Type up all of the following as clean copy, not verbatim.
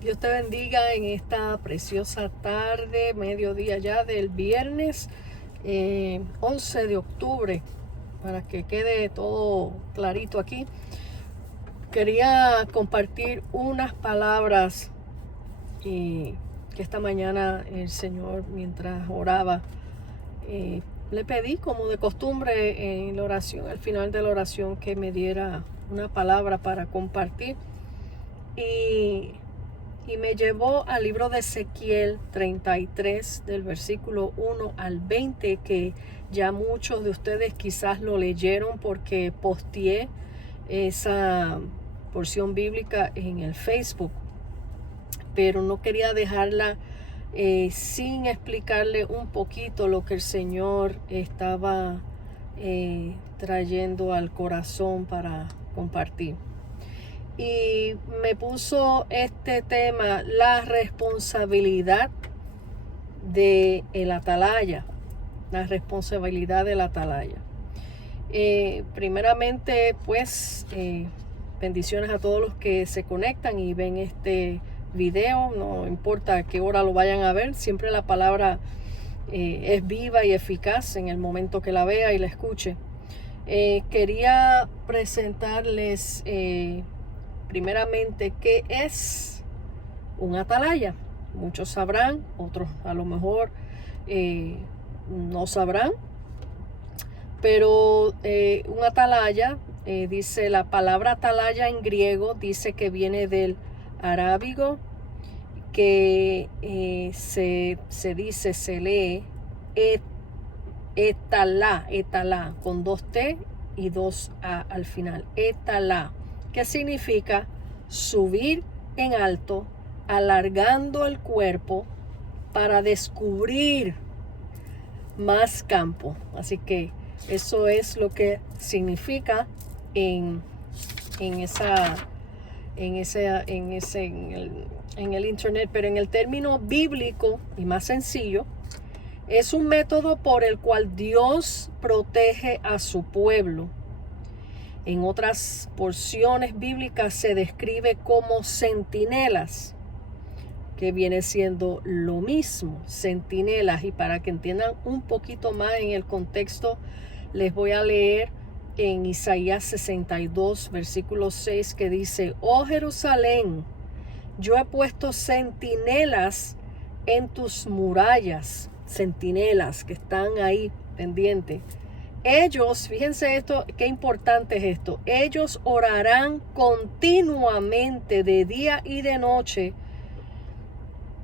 Dios te bendiga en esta preciosa tarde, mediodía ya del viernes 11 de octubre, para que quede todo clarito aquí. Quería compartir unas palabras que esta mañana el Señor, mientras oraba, le pedí, como de costumbre en la oración, al final de la oración, que me diera una palabra para compartir. Y me llevó al libro de Ezequiel 33, del versículo 1 al 20, que ya muchos de ustedes quizás lo leyeron porque posteé esa porción bíblica en el Facebook, pero no quería dejarla sin explicarle un poquito lo que el Señor estaba trayendo al corazón para compartir. Y me puso este tema, la responsabilidad de el atalaya, la responsabilidad del atalaya. Primeramente, pues, bendiciones a todos los que se conectan y ven este video, no importa a qué hora lo vayan a ver, siempre la palabra es viva y eficaz en el momento que la vea y la escuche. Quería presentarles primeramente qué es un atalaya. Muchos sabrán, otros a lo mejor no sabrán, pero un atalaya, dice la palabra atalaya en griego, dice que viene del arábigo, que se lee etalá, con 2T y 2A al final, etalá, que significa subir en alto, alargando el cuerpo para descubrir más campo. Así que eso es lo que significa en el internet, pero en el término bíblico y más sencillo, es un método por el cual Dios protege a su pueblo. En otras porciones bíblicas se describe como centinelas, que viene siendo lo mismo, centinelas. Y para que entiendan un poquito más en el contexto, les voy a leer en Isaías 62, versículo 6, que dice: Oh Jerusalén, yo he puesto centinelas en tus murallas, centinelas que están ahí pendientes. Ellos, fíjense esto, qué importante es esto, ellos orarán continuamente de día y de noche,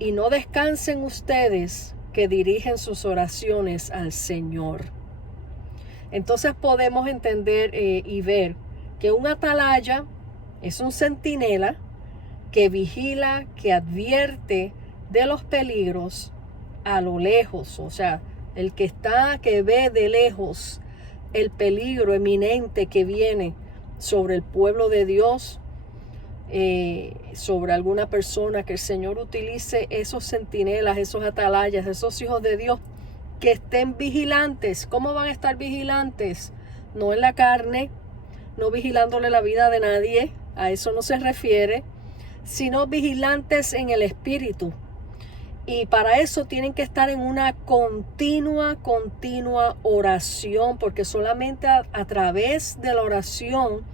y no descansen ustedes que dirigen sus oraciones al Señor. Entonces podemos entender y ver que un atalaya es un centinela que vigila, que advierte de los peligros a lo lejos, o sea, el que ve de lejos el peligro eminente que viene sobre el pueblo de Dios, sobre alguna persona, que el Señor utilice esos centinelas, esos atalayas, esos hijos de Dios que estén vigilantes. ¿Cómo van a estar vigilantes? No en la carne, no vigilándole la vida de nadie, a eso no se refiere, sino vigilantes en el espíritu. Y para eso tienen que estar en una continua oración, porque solamente a través de la oración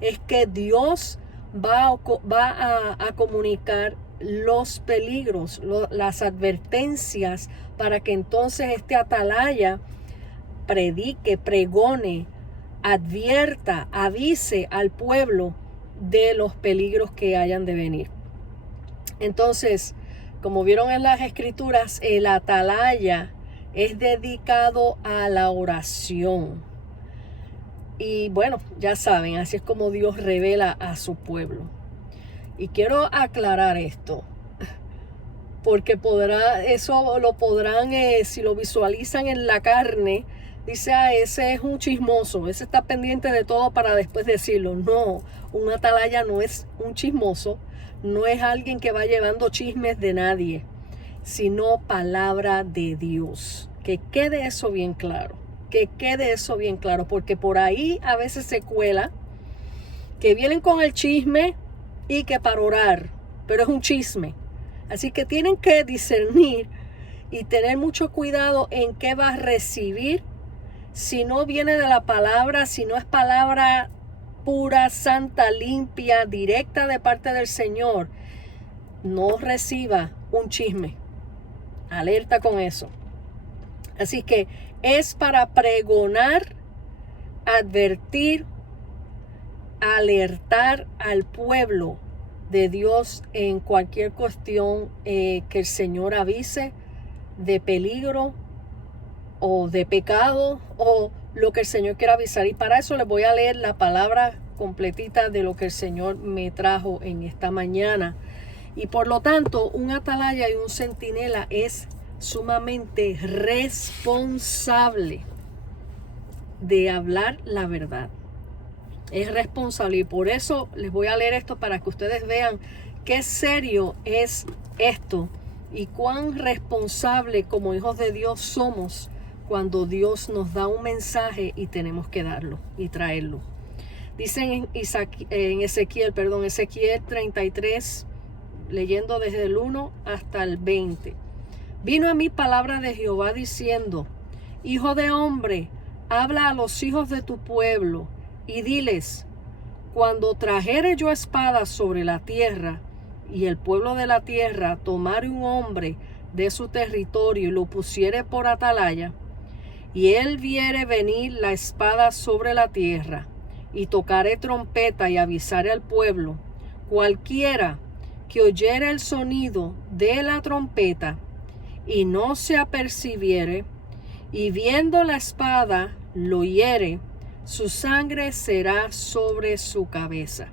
es que Dios va a comunicar los peligros, las advertencias, para que entonces este atalaya predique, pregone, advierta, avise al pueblo de los peligros que hayan de venir. Entonces, como vieron en las escrituras, el atalaya es dedicado a la oración. Y bueno, ya saben, así es como Dios revela a su pueblo. Y quiero aclarar esto, porque eso lo podrán, si lo visualizan en la carne, dice: ese es un chismoso, ese está pendiente de todo para después decirlo. No, un atalaya no es un chismoso, no es alguien que va llevando chismes de nadie, sino palabra de Dios. Que quede eso bien claro, porque por ahí a veces se cuela que vienen con el chisme y que para orar. pero es un chisme. Así que tienen que discernir y tener mucho cuidado en qué va a recibir. Si no viene de la palabra, si no es palabra pura, santa, limpia, directa de parte del Señor, no reciba un chisme. Alerta con eso. Así que es para pregonar, advertir, alertar al pueblo de Dios en cualquier cuestión que el Señor avise de peligro o de pecado o lo que el Señor quiera avisar. Y para eso les voy a leer la palabra completita de lo que el Señor me trajo en esta mañana. Y por lo tanto, un atalaya y un centinela es sumamente responsable de hablar la verdad. Es responsable, y por eso les voy a leer esto para que ustedes vean qué serio es esto y cuán responsable como hijos de Dios somos cuando Dios nos da un mensaje y tenemos que darlo y traerlo. Dicen en Ezequiel 33, leyendo desde el 1 hasta el 20. Vino a mí palabra de Jehová diciendo: Hijo de hombre, habla a los hijos de tu pueblo y diles: cuando trajere yo espada sobre la tierra, y el pueblo de la tierra tomare un hombre de su territorio y lo pusiere por atalaya, y él viere venir la espada sobre la tierra, y tocare trompeta y avisare al pueblo, cualquiera que oyere el sonido de la trompeta y no se apercibiere, y viendo la espada lo hiere, su sangre será sobre su cabeza.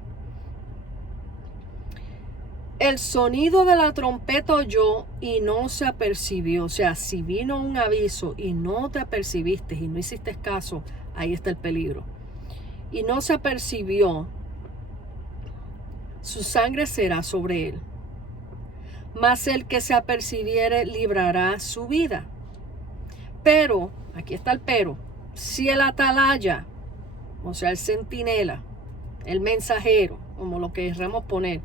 El sonido de la trompeta oyó y no se apercibió. O sea, si vino un aviso y no te apercibiste y no hiciste caso, ahí está el peligro. Y no se apercibió, su sangre será sobre él. Mas el que se apercibiere librará su vida. Pero, aquí está el pero, si el atalaya, o sea el centinela, el mensajero, como lo queramos poner,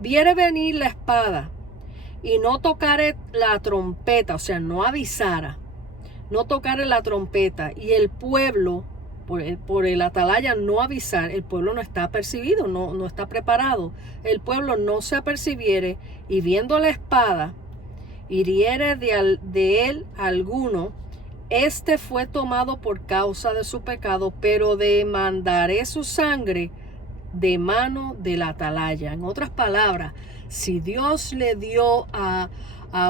viere venir la espada y no tocare la trompeta, o sea, no avisara, no tocare la trompeta, y el pueblo, por el atalaya no avisar, el pueblo no está apercibido, no está preparado, el pueblo no se apercibiere, y viendo la espada, hiriere de él alguno, este fue tomado por causa de su pecado, pero demandaré su sangre de mano del atalaya. En otras palabras, si Dios le dio a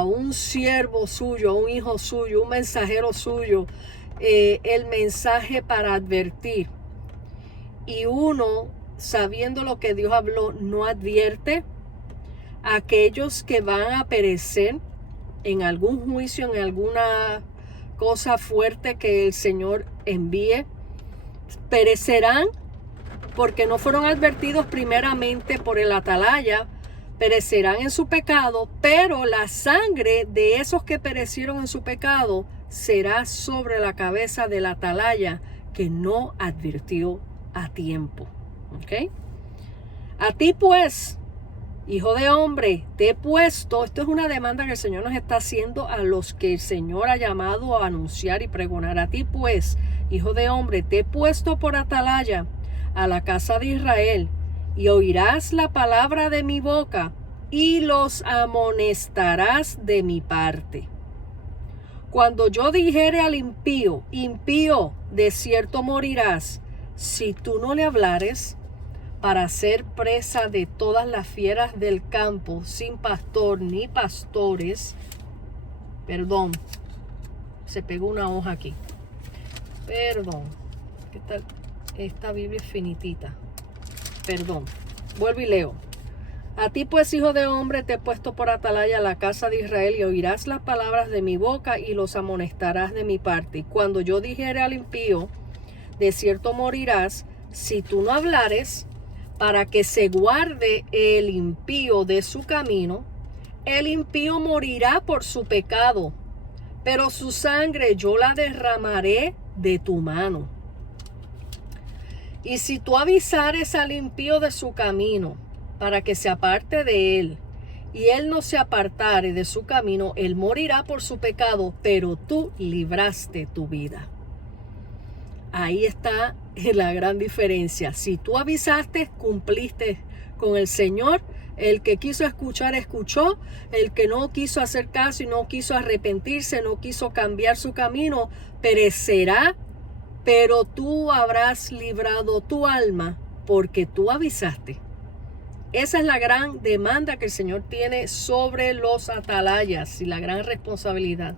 un siervo suyo, a un hijo suyo, un mensajero suyo, el mensaje para advertir, y uno, sabiendo lo que Dios habló, no advierte, aquellos que van a perecer en algún juicio, en alguna cosa fuerte que el Señor envíe, perecerán porque no fueron advertidos primeramente por el atalaya, perecerán en su pecado, pero la sangre de esos que perecieron en su pecado será sobre la cabeza del atalaya que no advirtió a tiempo. ¿Ok? A ti pues, hijo de hombre, te he puesto, esto es una demanda que el Señor nos está haciendo a los que el Señor ha llamado a anunciar y pregonar. A ti pues, hijo de hombre, te he puesto por atalaya a la casa de Israel, y oirás la palabra de mi boca, y los amonestarás de mi parte. Cuando yo dijere al impío, impío, de cierto morirás, si tú no le hablares, para ser presa de todas las fieras del campo, sin pastor ni pastores. Perdón, se pegó una hoja aquí. Perdón, ¿qué tal? Esta Biblia es finitita. Perdón, vuelvo y leo. A ti pues, hijo de hombre, te he puesto por atalaya a la casa de Israel, y oirás las palabras de mi boca y los amonestarás de mi parte. Y cuando yo dijere al impío, de cierto morirás, si tú no hablares, para que se guarde el impío de su camino, el impío morirá por su pecado, pero su sangre yo la derramaré de tu mano. Y si tú avisares al impío de su camino, para que se aparte de él, y él no se apartare de su camino, él morirá por su pecado, pero tú libraste tu vida. Ahí está la gran diferencia. Si tú avisaste, cumpliste con el Señor. El que quiso escuchar, escuchó. El que no quiso hacer caso y no quiso arrepentirse, no quiso cambiar su camino, perecerá. Pero tú habrás librado tu alma porque tú avisaste. Esa es la gran demanda que el Señor tiene sobre los atalayas y la gran responsabilidad.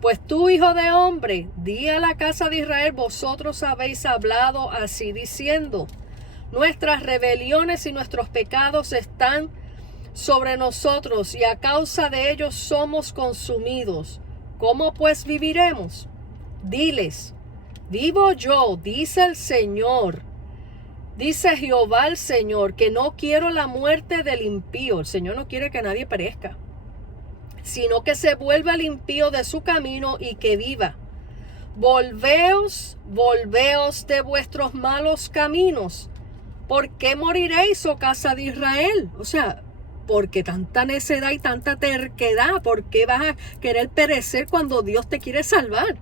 Pues tú, hijo de hombre, di a la casa de Israel, vosotros habéis hablado así diciendo, nuestras rebeliones y nuestros pecados están sobre nosotros y a causa de ellos somos consumidos. ¿Cómo pues viviremos? Diles, vivo yo, dice el Señor, dice Jehová el Señor, que no quiero la muerte del impío. El Señor no quiere que nadie perezca, sino que se vuelva el impío de su camino y que viva. Volveos de vuestros malos caminos. ¿Por qué moriréis, oh casa de Israel? O sea, ¿por qué tanta necedad y tanta terquedad? ¿Por qué vas a querer perecer cuando Dios te quiere salvar?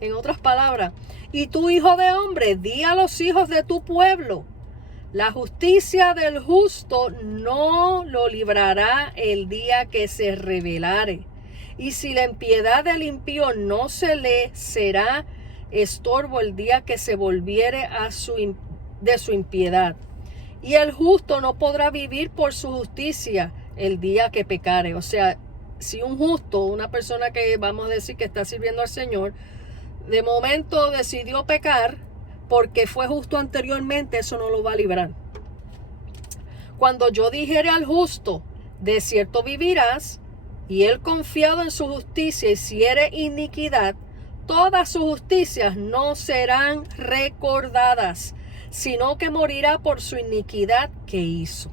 En otras palabras, y tú, hijo de hombre, di a los hijos de tu pueblo, la justicia del justo no lo librará el día que se rebelare. Y si la impiedad del impío no se le será estorbo el día que se volviere de su impiedad. Y el justo no podrá vivir por su justicia el día que pecare. O sea, si un justo, una persona que vamos a decir que está sirviendo al Señor, de momento decidió pecar, porque fue justo anteriormente, eso no lo va a librar. Cuando yo dijere al justo, de cierto vivirás, y él confiado en su justicia hiciere iniquidad, todas sus justicias no serán recordadas, sino que morirá por su iniquidad que hizo.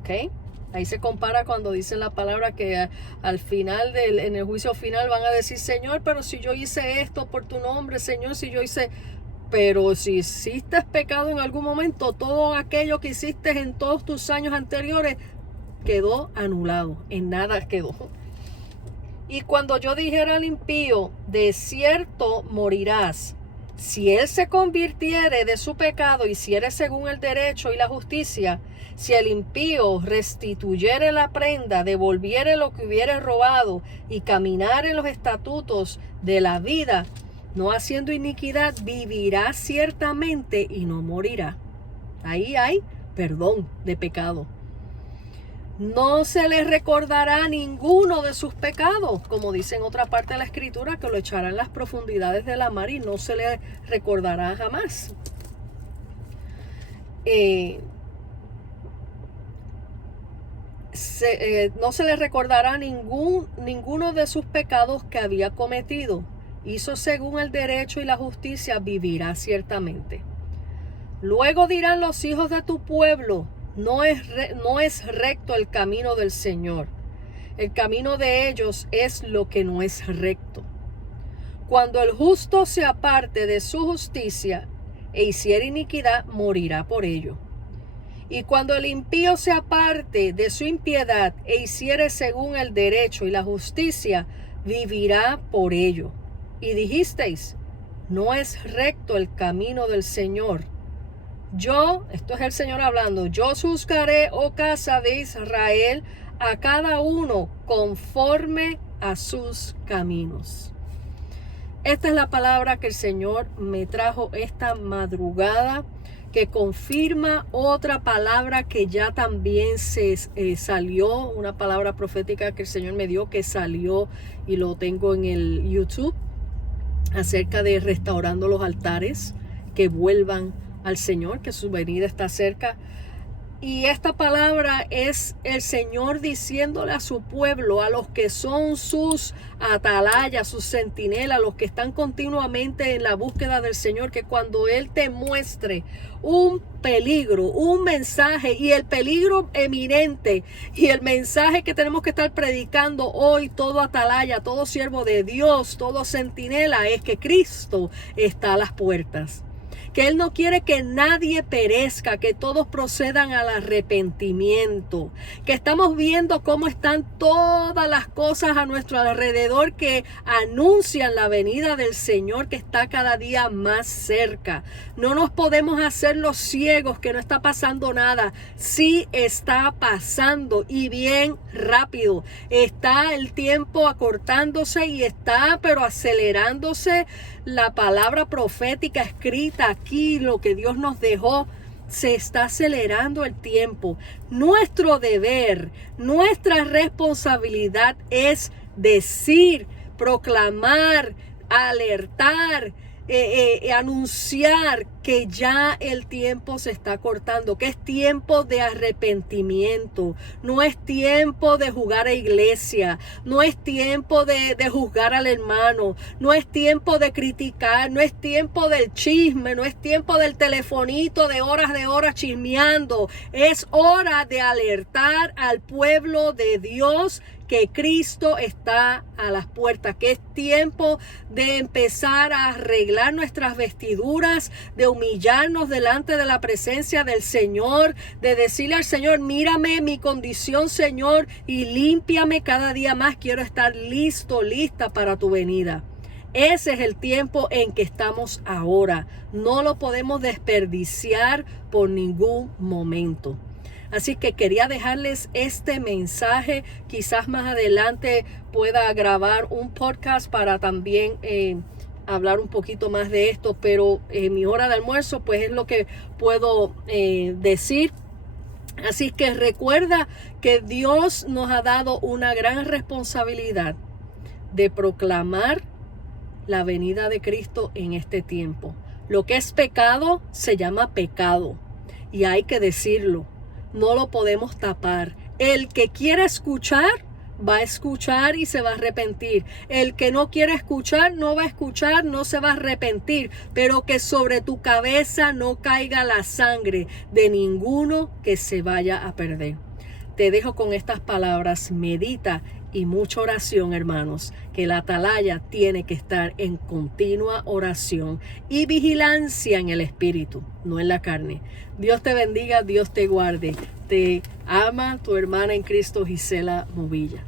¿Ok? Ahí se compara cuando dicen la palabra que al final, en el juicio final van a decir, Señor, pero si yo hice esto por tu nombre, Señor, si yo hice... Pero si hiciste pecado en algún momento, todo aquello que hiciste en todos tus años anteriores quedó anulado, en nada quedó. Y cuando yo dijera al impío, de cierto morirás, si él se convirtiere de su pecado, hiciere según el derecho y la justicia, si el impío restituyere la prenda, devolviere lo que hubiere robado y caminare en los estatutos de la vida, no haciendo iniquidad, vivirá ciertamente y no morirá. Ahí hay perdón de pecado. No se le recordará ninguno de sus pecados, como dice en otra parte de la Escritura, que lo echará en las profundidades de la mar y no se le recordará jamás. No se le recordará ninguno de sus pecados que había cometido. Hizo según el derecho y la justicia, vivirá ciertamente. Luego dirán los hijos de tu pueblo, no es recto el camino del Señor. El camino de ellos es lo que no es recto. Cuando el justo se aparte de su justicia e hiciere iniquidad, morirá por ello. Y cuando el impío se aparte de su impiedad e hiciere según el derecho y la justicia, vivirá por ello. Y dijisteis, no es recto el camino del Señor. Esto es el Señor hablando, yo juzgaré, oh casa de Israel, a cada uno conforme a sus caminos. Esta es la palabra que el Señor me trajo esta madrugada, que confirma otra palabra que ya también se salió, una palabra profética que el Señor me dio, que salió y lo tengo en el YouTube, acerca de restaurando los altares, que vuelvan al Señor, que su venida está cerca. Y esta palabra es el Señor diciéndole a su pueblo, a los que son sus atalayas, sus centinelas, los que están continuamente en la búsqueda del Señor, que cuando Él te muestre un peligro, un mensaje, y el peligro eminente, y el mensaje que tenemos que estar predicando hoy, todo atalaya, todo siervo de Dios, todo centinela, es que Cristo está a las puertas. que Él no quiere que nadie perezca, que todos procedan al arrepentimiento, que estamos viendo cómo están todas las cosas a nuestro alrededor que anuncian la venida del Señor, que está cada día más cerca. No nos podemos hacer los ciegos que no está pasando nada. Sí está pasando, y bien rápido. Está el tiempo acortándose y está pero acelerándose. La palabra profética escrita aquí, lo que Dios nos dejó, se está acelerando el tiempo. Nuestro deber, nuestra responsabilidad es decir, proclamar, alertar, anunciar que ya el tiempo se está cortando, que es tiempo de arrepentimiento. No es tiempo de jugar a iglesia, no es tiempo de juzgar al hermano, no es tiempo de criticar, no es tiempo del chisme, no es tiempo del telefonito de horas chismeando. Es hora de alertar al pueblo de Dios que Cristo está a las puertas, que es tiempo de empezar a arreglar nuestras vestiduras, de humillarnos delante de la presencia del Señor, de decirle al Señor: mírame mi condición, Señor, y límpiame cada día más. Quiero estar listo, lista para tu venida. Ese es el tiempo en que estamos ahora. No lo podemos desperdiciar por ningún momento. Así que quería dejarles este mensaje. Quizás más adelante pueda grabar un podcast para también hablar un poquito más de esto, pero mi hora de almuerzo pues es lo que puedo decir. Así que recuerda que Dios nos ha dado una gran responsabilidad de proclamar la venida de Cristo en este tiempo. Lo que es pecado se llama pecado y hay que decirlo. No lo podemos tapar. El que quiere escuchar, va a escuchar y se va a arrepentir. El que no quiere escuchar, no va a escuchar, no se va a arrepentir. Pero que sobre tu cabeza no caiga la sangre de ninguno que se vaya a perder. Te dejo con estas palabras. Medita y mucha oración, hermanos, que la atalaya tiene que estar en continua oración y vigilancia en el espíritu, no en la carne. Dios te bendiga, Dios te guarde. Te ama tu hermana en Cristo, Gisela Movilla.